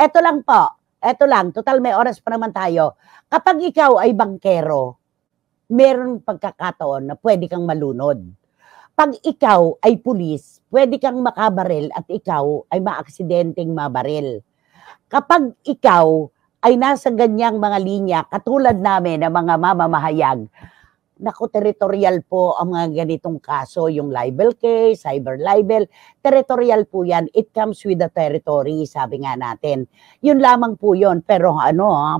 Eto lang po, eto lang, total may oras pa naman tayo. Kapag ikaw ay bangkero, meron pagkakataon na pwede kang malunod. Pag ikaw ay pulis, pwede kang makabaril at ikaw ay maaksidenteng mabaril. Kapag ikaw ay nasa ganyang mga linya, katulad namin ng mga mamamahayag, naku, territorial po ang mga ganitong kaso, yung libel case, cyber libel, territorial po yan. It comes with the territory, sabi nga natin. Yun lamang po yun. Pero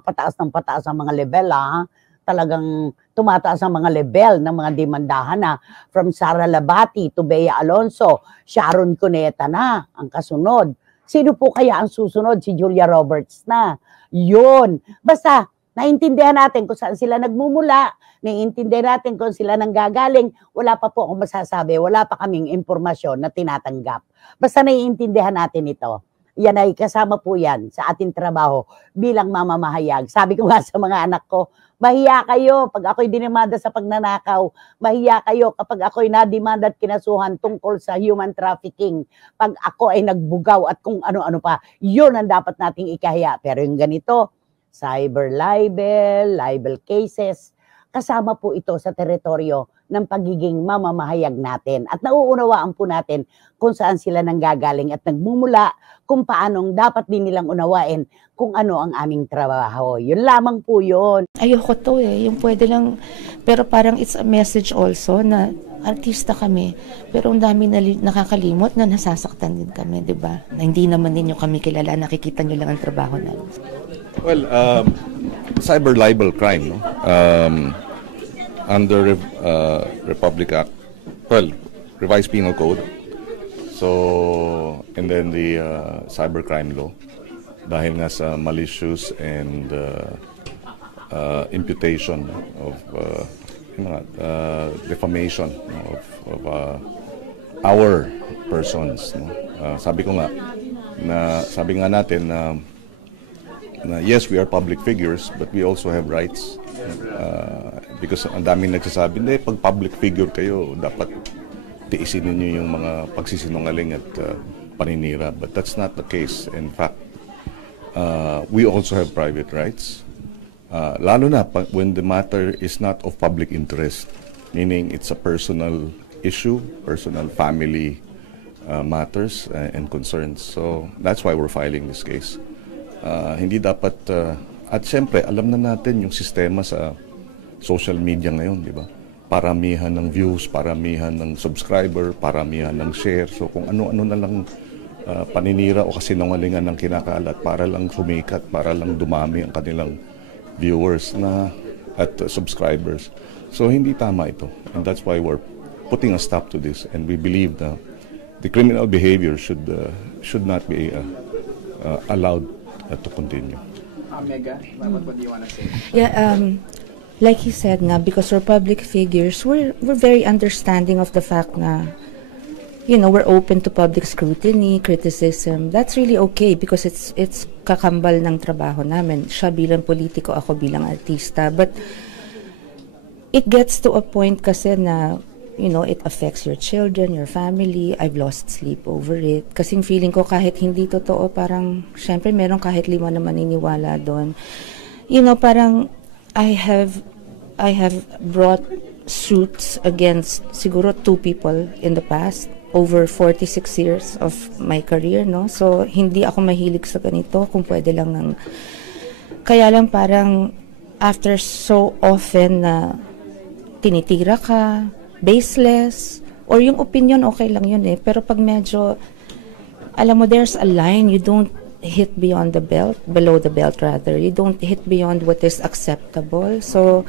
pataas ng pataas ang mga level, talagang tumataas ang mga level ng mga demandahan na from Sara Labati to Bea Alonso, Sharon Cuneta na ang kasunod. Sino po kaya ang susunod? Si Julia Roberts na. Yun. Basta, naintindihan natin kung saan sila nagmumula, naiintindihan natin kung sila nanggagaling, wala pa po akong masasabi, wala pa kaming impormasyon na tinatanggap. Basta naiintindihan natin ito. Yan ay kasama po yan sa ating trabaho bilang mamamahayag. Sabi ko nga sa mga anak ko, mahiya kayo pag ako'y dinimanda sa pagnanakaw, mahiya kayo kapag ako'y nadimanda at kinasuhan tungkol sa human trafficking, pag ako ay nagbugaw at kung ano-ano pa, yun ang dapat nating ikahiya. Pero yung ganito, cyber libel, libel cases, kasama po ito sa teritoryo ng pagiging mamamahayag natin. At nauunawaan po natin kung saan sila nanggagaling at nagmumula, kung paanong dapat din nilang unawain kung ano ang aming trabaho. Yun lamang po yun. Ayoko to yung pwede lang, pero parang it's a message also na artista kami, pero ang dami nakakalimot na nasasaktan din kami, di ba? Na hindi naman ninyo kami kilala, nakikita nyo lang ang trabaho namin. Well, cyber libel crime, no? Under Republic Act, well, revised penal code. So, and then the cybercrime law, dahil nga sa malicious and imputation of defamation of our persons. No? Sabi nga natin na yes, we are public figures, but we also have rights. Because ang daming nagsasabi, hindi, pag public figure kayo, dapat tiisin ninyo yung mga pagsisinungaling at paninira. But that's not the case. In fact, we also have private rights. Lalo na when the matter is not of public interest, meaning it's a personal issue, personal family matters and concerns. So that's why we're filing this case. Hindi dapat, at siyempre, alam na natin yung sistema sa social media ngayon, di ba? Paramihan ng views, paramihan ng subscriber, paramihan ng share. So kung ano-ano na lang paninira o kasinungalingan ng kinakalat para lang sumikat, para lang dumami ang kanilang viewers at subscribers. So hindi tama ito. And that's why we're putting a stop to this. And we believe that the criminal behavior should not be allowed to continue. Mega, what do you want to say? Yeah, like he said nga, because we're public figures, we're very understanding of the fact na, we're open to public scrutiny, criticism. That's really okay because it's kakambal ng trabaho namin. Siya bilang politiko, ako bilang artista. But it gets to a point kasi na, it affects your children, your family. I've lost sleep over it. Kasing feeling ko kahit hindi totoo, parang, syempre meron kahit 5 na maniniwala doon. Parang, I have brought suits against siguro 2 people in the past over 46 years of my career, no? So hindi ako mahilig sa ganito kung pwede lang kaya lang parang after so often na tinitira ka, baseless, or yung opinion okay lang yun pero pag medyo alam mo there's a line, you don't hit beyond the belt, below the belt rather. You don't hit beyond what is acceptable. So,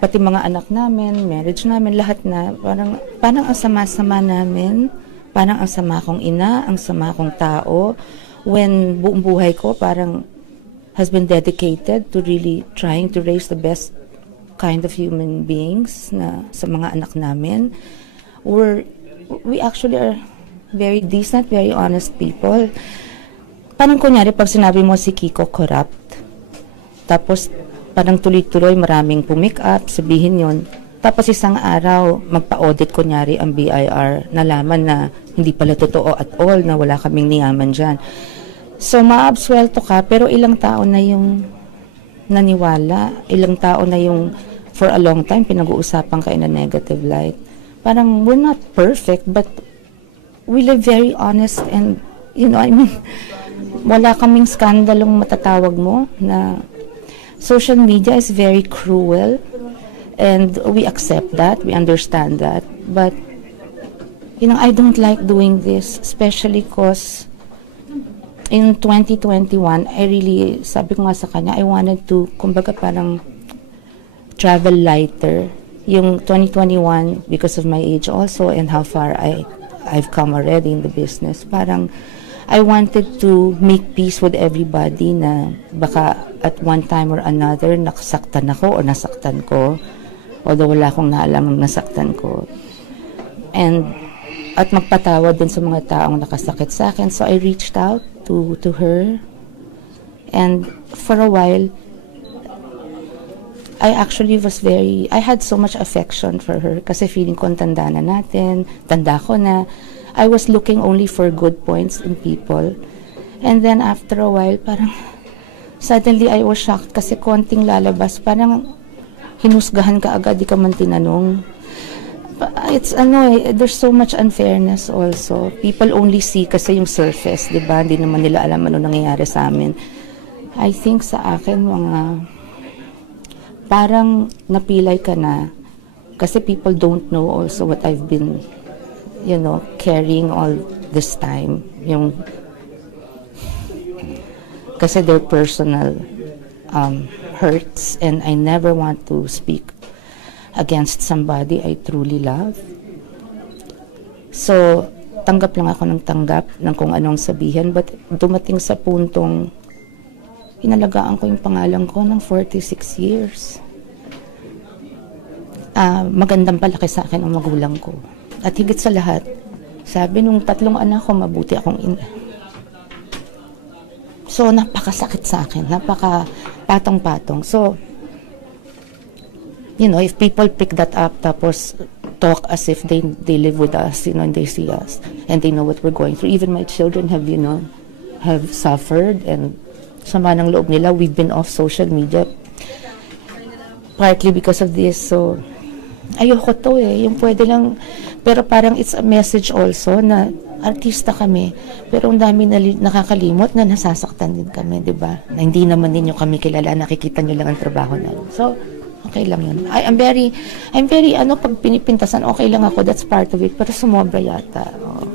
pati mga anak namin, marriage namin, lahat na, parang ang sama-sama namin, parang ang sama kong ina, ang sama kong tao, when buong buhay ko parang has been dedicated to really trying to raise the best kind of human beings na sa mga anak namin. We actually are very decent, very honest people. Parang kunyari, pag sinabi mo si Kiko corrupt, tapos parang tuloy-tuloy maraming pumick up, sabihin yon. Tapos isang araw, magpa-audit kunyari ang BIR, nalaman na hindi pala totoo at all, na wala kaming niyaman dyan. So, maabsuelto ka, pero ilang tao na yung naniwala, ilang tao na yung for a long time pinag-uusapan ka in a negative light. Parang, we're not perfect, but we live very honest and, you know, I mean, wala kaming skandalong matatawag mo na social media is very cruel and we accept that, we understand that, but, you know, I don't like doing this, especially because in 2021, I really, sabi ko nga sa kanya, I wanted to, kumbaga parang travel lighter. Yung 2021, because of my age also and how far I've come already in the business, parang I wanted to make peace with everybody na baka at one time or another nakasaktan ako o nasaktan ko. Although wala akong naalam ng nasaktan ko. And at magpatawad din sa mga taong nakasakit sa akin. So I reached out to her. And for a while, I had so much affection for her kasi feeling ko tanda na natin, tanda ko na. I was looking only for good points in people. And then after a while, parang suddenly I was shocked kasi konting lalabas, parang hinusgahan ka agad, di ka man tinanong. It's there's so much unfairness also. People only see kasi yung surface, di ba? Hindi naman nila alam ano nangyayari sa amin. I think sa akin, parang napilay ka na kasi people don't know also what I've been, you know, carrying all this time. Yung, kasi their personal hurts and I never want to speak against somebody I truly love. So, tanggap lang ako ng tanggap ng kung anong sabihin, but dumating sa puntong inalagaan ko yung pangalan ko ng 46 years. Magandang palaki sa akin ang magulang ko. At higit sa lahat, sabi nung 3 anak ko, mabuti akong ina. So, napakasakit sa akin, napaka-patong-patong. So, you know, if people pick that up, tapos talk as if they live with us, you know, and they see us, and they know what we're going through. Even my children have, you know, have suffered, and sama ng loob nila, we've been off social media, partly because of this. So, ayoko to yung pwede lang, pero parang it's a message also na artista kami, pero ang dami na nakakalimot na nasasaktan din kami, di ba? Na hindi naman ninyo kami kilala, nakikita nyo lang ang trabaho namin. So, okay lang yun. I'm very, pag pinipintasan, okay lang ako, that's part of it, pero sumobra yata. Oh.